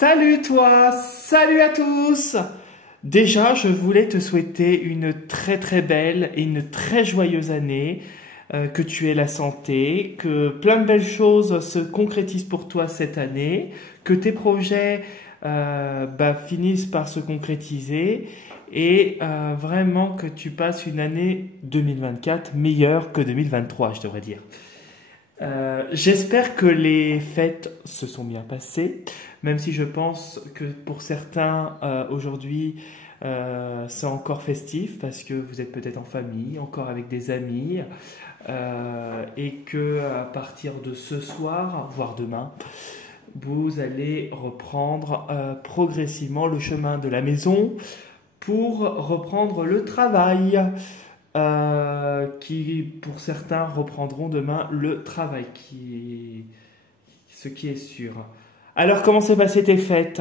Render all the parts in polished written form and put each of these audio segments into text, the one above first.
Salut toi, salut à tous! Déjà, je voulais te souhaiter une très belle et une très joyeuse année, que tu aies la santé, que plein de belles choses se concrétisent pour toi cette année, que tes projets finissent par se concrétiser et vraiment que tu passes une année 2024 meilleure que 2023, je devrais dire. J'espère que les fêtes se sont bien passées, même si je pense que pour certains aujourd'hui c'est encore festif parce que vous êtes peut-être en famille, encore avec des amis, et que à partir de ce soir, voire demain, vous allez reprendre progressivement le chemin de la maison pour reprendre le travail qui, pour certains, reprendront demain le travail, ce qui est sûr. Alors, comment s'est passé tes fêtes?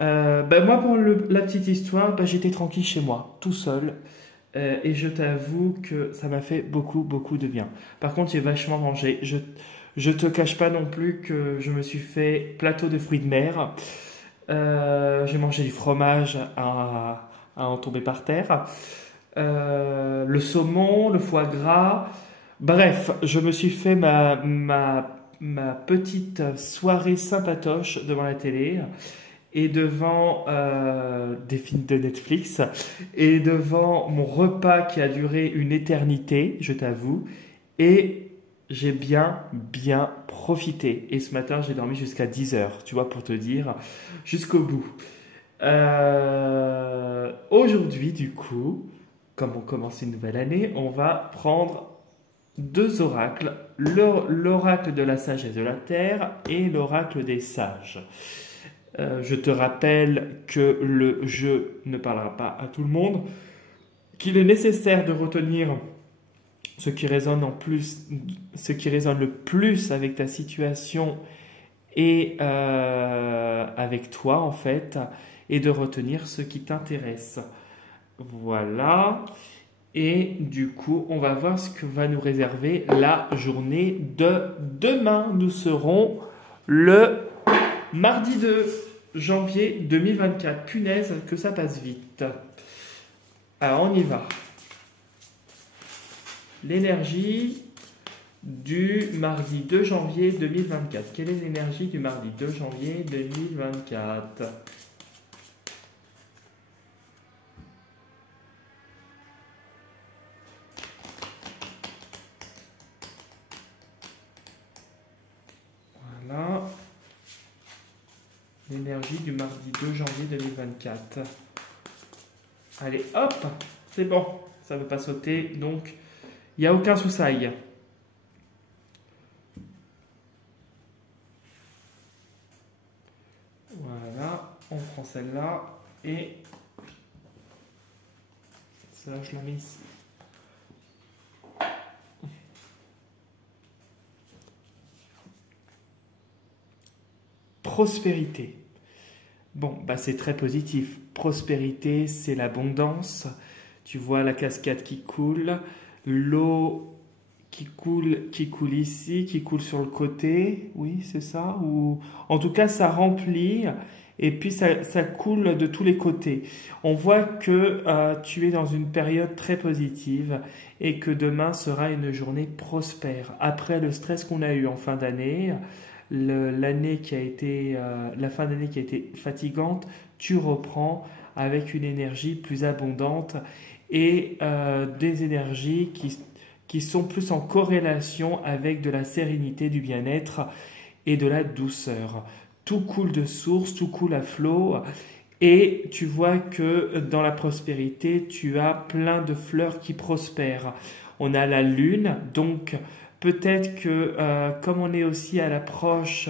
Moi, pour la petite histoire, j'étais tranquille chez moi, tout seul, et je t'avoue que ça m'a fait beaucoup de bien. Par contre, j'ai vachement mangé. Je te cache pas non plus que je me suis fait plateau de fruits de mer. J'ai mangé du fromage à en tomber par terre. Le saumon, le foie gras. Bref, je me suis fait ma petite soirée sympatoche devant la télé et devant des films de Netflix et devant mon repas qui a duré une éternité, je t'avoue, et j'ai bien profité. Et ce matin, j'ai dormi jusqu'à 10 heures, tu vois, pour te dire, jusqu'au bout. Aujourd'hui, du coup, comme on commence une nouvelle année, on va prendre deux oracles, l'oracle de la sagesse de la terre et l'oracle des sages. Je te rappelle que le jeu ne parlera pas à tout le monde, qu'il est nécessaire de retenir ce qui résonne le plus avec ta situation et avec toi en fait, et de retenir ce qui t'intéresse. Voilà. Et du coup, on va voir ce que va nous réserver la journée de demain. Nous serons le mardi 2 janvier 2024. Punaise, que ça passe vite. Alors, on y va. L'énergie du mardi 2 janvier 2024. Quelle est l'énergie du mardi 2 janvier 2024? Voilà. L'énergie du mardi 2 janvier 2024. Allez, hop, c'est bon. Ça ne veut pas sauter, donc il n'y a aucun souci. Voilà, on prend celle-là et ça, je la mets ici. Prospérité. Bon, c'est très positif. Prospérité, c'est l'abondance. Tu vois la cascade qui coule, l'eau qui coule ici, qui coule sur le côté. Oui, c'est ça. Ou en tout cas, ça remplit et puis ça coule de tous les côtés. On voit que tu es dans une période très positive et que demain sera une journée prospère. Après le stress qu'on a eu en fin d'année, la fin d'année qui a été fatigante, tu reprends avec une énergie plus abondante et des énergies qui sont plus en corrélation avec de la sérénité, du bien-être et de la douceur. Tout coule de source, tout coule à flot et tu vois que dans la prospérité, tu as plein de fleurs qui prospèrent. On a la lune, donc peut-être que comme on est aussi à l'approche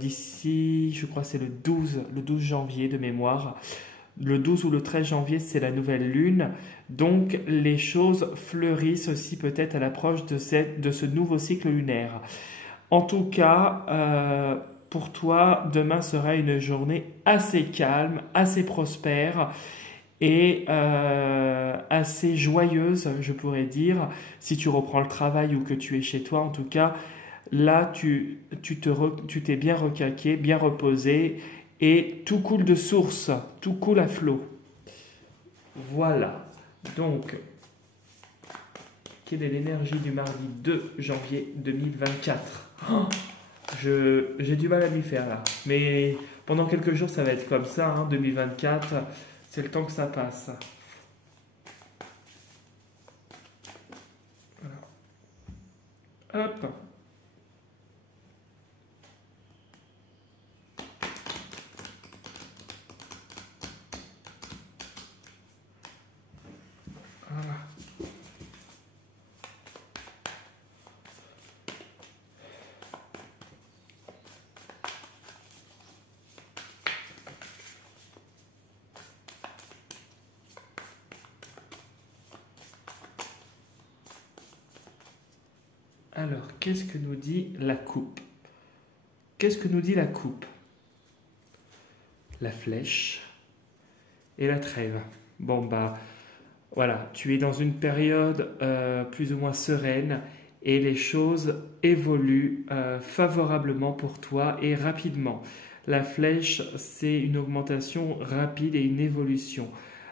d'ici, je crois que c'est le 12 janvier de mémoire, le 12 ou le 13 janvier, c'est la nouvelle lune. Donc, les choses fleurissent aussi peut-être à l'approche de ce nouveau cycle lunaire. En tout cas, pour toi, demain sera une journée assez calme, assez prospère et assez joyeuse, je pourrais dire. Si tu reprends le travail ou que tu es chez toi, en tout cas, Là, tu t'es bien recaqué, bien reposé, et tout coule de source, tout coule à flot. Voilà. Donc, quelle est l'énergie du mardi 2 janvier 2024? J'ai du mal à m'y faire là. Mais pendant quelques jours, ça va être comme ça, hein, 2024. C'est le temps que ça passe. Voilà. Hop. Voilà. Alors, qu'est-ce que nous dit la coupe? Qu'est-ce que nous dit la coupe? La flèche et la trêve. Bon, bah, voilà, tu es dans une période plus ou moins sereine et les choses évoluent favorablement pour toi et rapidement. La flèche, c'est une augmentation rapide et une évolution.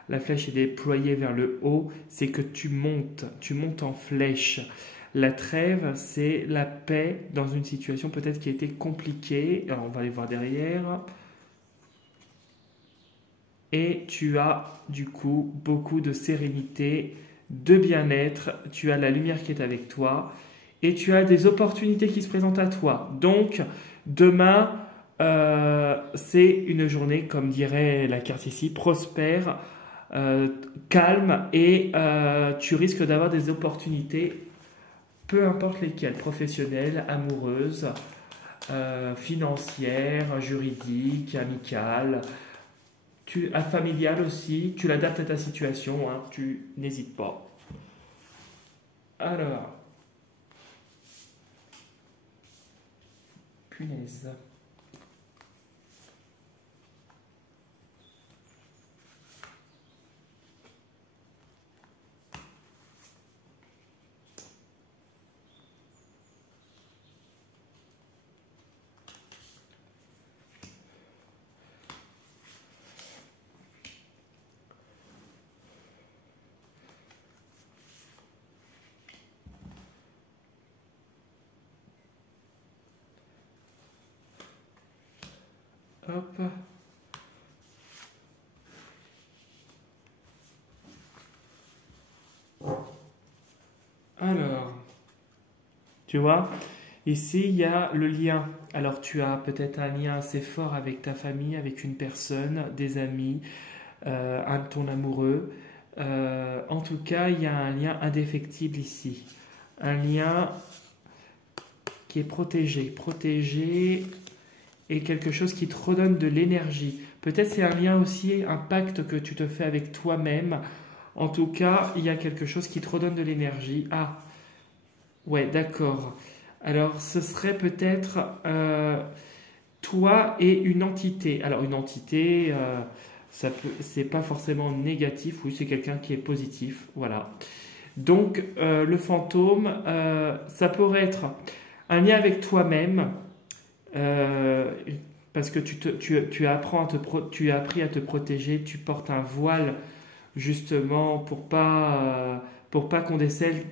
La flèche est déployée vers le haut, c'est que tu montes en flèche. La trêve, c'est la paix dans une situation peut-être qui a été compliquée. Alors, on va aller voir derrière. Et tu as du coup beaucoup de sérénité, de bien-être, tu as la lumière qui est avec toi et tu as des opportunités qui se présentent à toi. Donc demain, c'est une journée, comme dirait la carte ici, prospère, calme et tu risques d'avoir des opportunités, peu importe lesquelles, professionnelles, amoureuses, financières, juridiques, amicales. Familial aussi, tu l'adaptes à ta situation, hein, tu n'hésites pas. Alors, punaise. Hop. Alors, tu vois, ici il y a le lien. Alors tu as peut-être un lien assez fort avec ta famille, avec une personne, des amis, un de ton amoureux. En tout cas, il y a un lien indéfectible ici. Un lien qui est protégé et quelque chose qui te redonne de l'énergie. Peut-être c'est un lien aussi, un pacte que tu te fais avec toi-même. En tout cas, il y a quelque chose qui te redonne de l'énergie. Ah, ouais, d'accord. Alors, ce serait peut-être toi et une entité. Alors, une entité, c'est pas forcément négatif. Oui, c'est quelqu'un qui est positif. Voilà. Donc, le fantôme, ça pourrait être un lien avec toi-même. Euh, Parce que tu as appris à te protéger, tu portes un voile justement pour pas qu'on décèle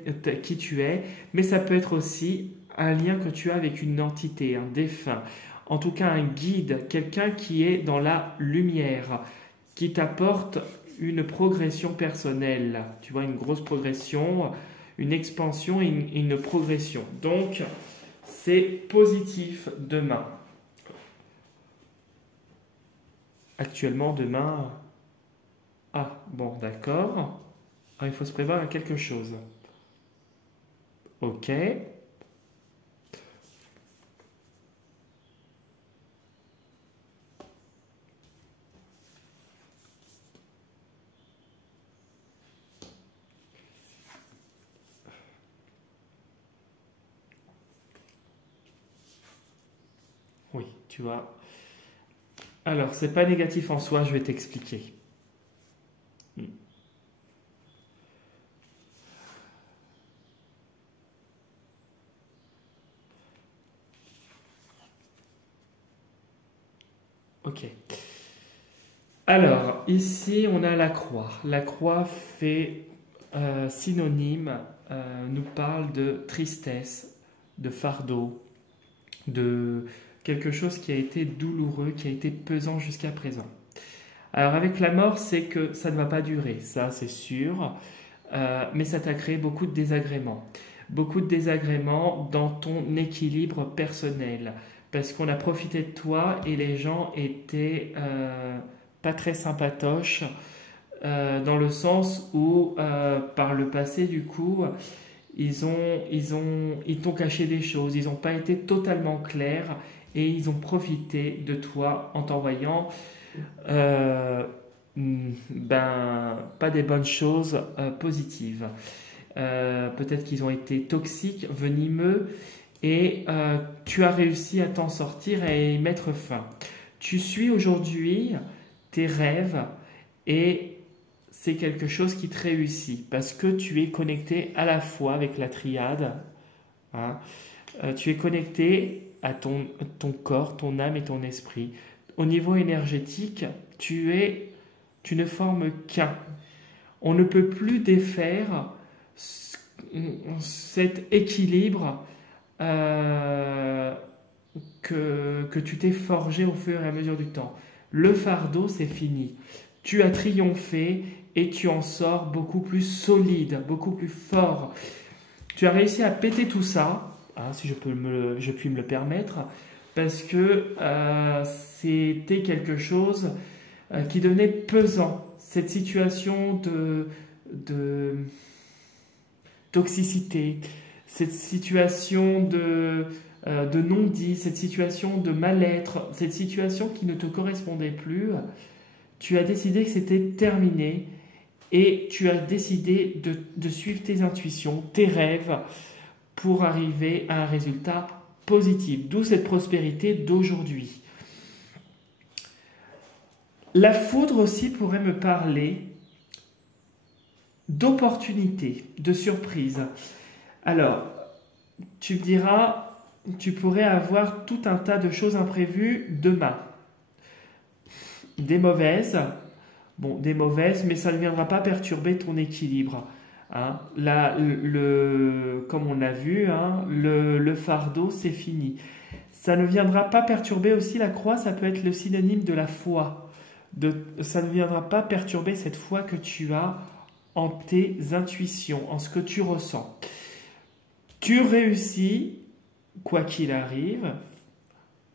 qui tu es, mais ça peut être aussi un lien que tu as avec une entité, un défunt, en tout cas un guide, quelqu'un qui est dans la lumière, qui t'apporte une progression personnelle, tu vois, une grosse progression, une expansion et une progression. Donc, c'est positif demain. Actuellement, demain... Ah, bon, d'accord. Ah, il faut se prévoir à quelque chose. Ok. Oui, tu vois. Alors, c'est pas négatif en soi, je vais t'expliquer. Ok. Alors, ici, on a la croix. La croix fait synonyme, nous parle de tristesse, de fardeau, de quelque chose qui a été douloureux, qui a été pesant jusqu'à présent. Alors, avec la mort, c'est que ça ne va pas durer, ça c'est sûr, mais ça t'a créé beaucoup de désagréments. Beaucoup de désagréments dans ton équilibre personnel, parce qu'on a profité de toi et les gens étaient pas très sympatoches, dans le sens où, par le passé, du coup, ils t'ont caché des choses, ils n'ont pas été totalement clairs et ils ont profité de toi en t'envoyant pas des bonnes choses positives. Peut-être qu'ils ont été toxiques, venimeux, et tu as réussi à t'en sortir et à y mettre fin. Tu suis aujourd'hui tes rêves et c'est quelque chose qui te réussit parce que tu es connecté à la fois avec la triade, hein. Tu es connecté à ton corps, ton âme et ton esprit. Au niveau énergétique, tu ne formes qu'un. On ne peut plus défaire cet équilibre que tu t'es forgé au fur et à mesure du temps. Le fardeau, c'est fini. Tu as triomphé et tu en sors beaucoup plus solide, beaucoup plus fort. Tu as réussi à péter tout ça, hein, si je puis me le permettre, parce que c'était quelque chose qui devenait pesant. Cette situation de toxicité, cette situation de non-dit, cette situation de mal-être, cette situation qui ne te correspondait plus, tu as décidé que c'était terminé et tu as décidé de suivre tes intuitions, tes rêves pour arriver à un résultat positif, d'où cette prospérité d'aujourd'hui. La foudre aussi pourrait me parler d'opportunités, de surprises. Alors, tu me diras, tu pourrais avoir tout un tas de choses imprévues demain. Des mauvaises, mais ça ne viendra pas perturber ton équilibre. Hein. Là, comme on l'a vu, hein, le fardeau, c'est fini. Ça ne viendra pas perturber aussi la croix, ça peut être le synonyme de la foi. Ça ne viendra pas perturber cette foi que tu as en tes intuitions, en ce que tu ressens. Tu réussis, quoi qu'il arrive,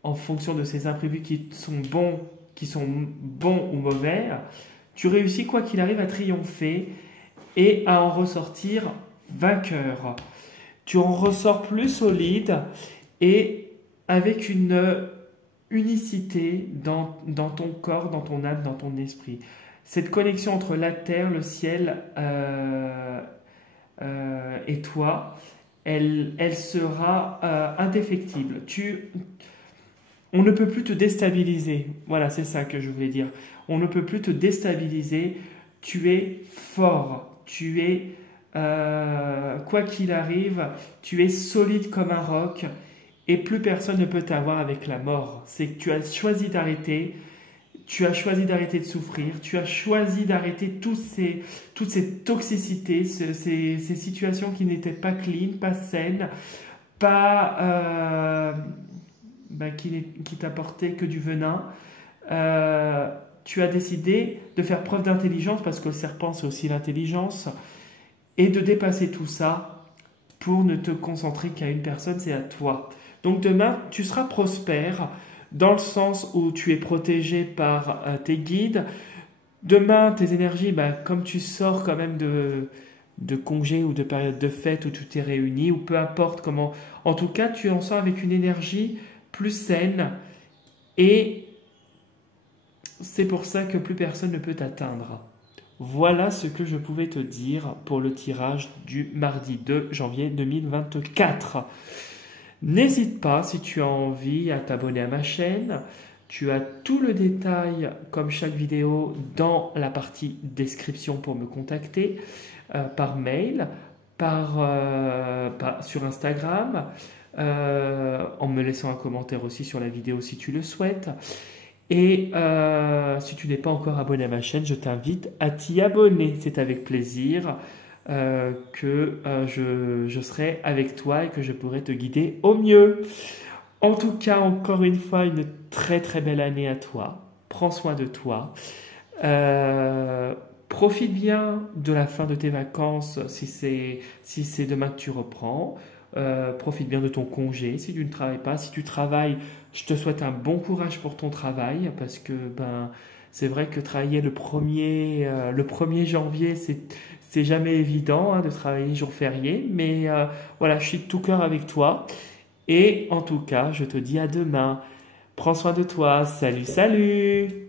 en fonction de ces imprévus qui sont bons ou mauvais, tu réussis, quoi qu'il arrive, à triompher et à en ressortir vainqueur. Tu en ressors plus solide et avec une unicité dans ton corps, dans ton âme, dans ton esprit. Cette connexion entre la terre, le ciel et toi, elle sera indéfectible. On ne peut plus te déstabiliser. Voilà, c'est ça que je voulais dire. On ne peut plus te déstabiliser. Tu es fort. Tu es, quoi qu'il arrive, tu es solide comme un roc. Et plus personne ne peut t'avoir avec la mort. C'est que tu as choisi d'arrêter. Tu as choisi d'arrêter de souffrir. Tu as choisi d'arrêter toutes ces toxicités, ces situations qui n'étaient pas clean, pas saines, pas... qui t'apportait que du venin. Tu as décidé de faire preuve d'intelligence, parce que le serpent c'est aussi l'intelligence, et de dépasser tout ça pour ne te concentrer qu'à une personne, c'est à toi. Donc demain, tu seras prospère dans le sens où tu es protégé par tes guides. Demain, tes énergies, comme tu sors quand même de congés ou de périodes de fête où tu t'es réuni, ou peu importe comment, en tout cas, tu en sors avec une énergie plus saine et c'est pour ça que plus personne ne peut t'atteindre. Voilà ce que je pouvais te dire pour le tirage du mardi 2 janvier 2024. N'hésite pas, si tu as envie, à t'abonner à ma chaîne. Tu as tout le détail, comme chaque vidéo, dans la partie description pour me contacter, par mail, sur Instagram, en me laissant un commentaire aussi sur la vidéo si tu le souhaites. Et si tu n'es pas encore abonné à ma chaîne, je t'invite à t'y abonner. C'est avec plaisir que je serai avec toi et que je pourrai te guider au mieux. En tout cas, encore une fois, une très très belle année à toi. Prends soin de toi. Euh, Profite bien de la fin de tes vacances si c'est demain que tu reprends. Profite bien de ton congé si tu ne travailles pas. Si tu travailles, je te souhaite un bon courage pour ton travail parce que ben, c'est vrai que travailler le 1er janvier, c'est jamais évident hein, de travailler jour férié. Mais voilà, je suis de tout cœur avec toi. Et en tout cas, je te dis à demain. Prends soin de toi. Salut, salut!